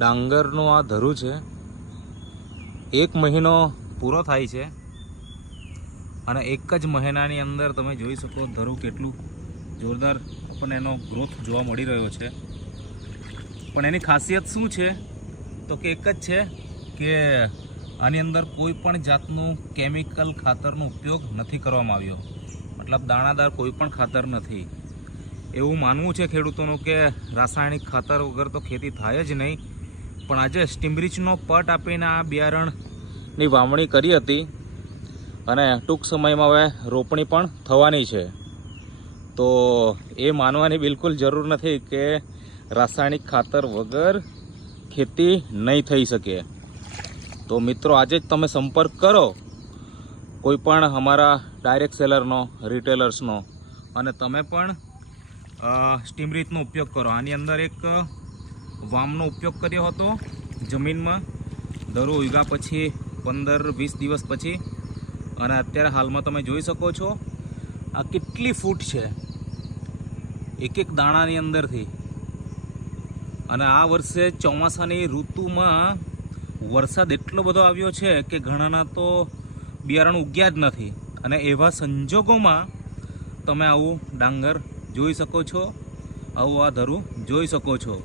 ડાંગરનું આ ધરું છે. 1 મહિનો પૂરો થાય છે અને એક જ મહિનાની અંદર તમે જોઈ શકો ધરું કેટલું જોરદાર આપણને એનો ગ્રોથ જોવા મળી રહ્યો છે. પણ એની ખાસિયત શું છે તો કે એક જ છે કે આની અંદર કોઈ પણ જાતનું કેમિકલ ખાતરનો ઉપયોગ નથી કરવામાં આવ્યો. મતલબ દાણાદાર કોઈ પણ ખાતર નથી. એવું માનવું છે ખેડૂતોનું કે રાસાયણિક ખાતર વગર તો ખેતી થાય જ નહીં. પણ આજે સ્ટીમરીચનો પટ આપીને આ બિયારણની વાવણી કરી હતી અને ટૂંક સમયમાં હવે રોપણી પણ થવાની છે. તો એ માનવાની બિલકુલ જરૂર નથી કે રાસાયણિક ખાતર વગર ખેતી નહીં થઈ શકે. તો મિત્રો આજે જ તમે સંપર્ક કરો કોઈ પણ અમારા ડાયરેક્ટ સેલરનો, રિટેલર્સનો, અને તમે પણ સ્ટીમરીચનો ઉપયોગ કરો. આની અંદર એક વામનો ઉપયોગ કર્યો હતો જમીનમાં ધરું ઉગ્યા પછી 15-20 દિવસ પછી, અને અત્યારે હાલમાં તમે જોઈ શકો છો આ કેટલી ફૂટ છે એક એક દાણાની અંદરથી. અને આ વર્ષે ચોમાસાની ઋતુમાં વરસાદ એટલો બધો આવ્યો છે કે ઘણાના તો બિયારણ ઉગ્યા જ નથી. અને એવા સંજોગોમાં તમે આવું ડાંગર જોઈ શકો છો, આવું આ ધરું જોઈ શકો છો.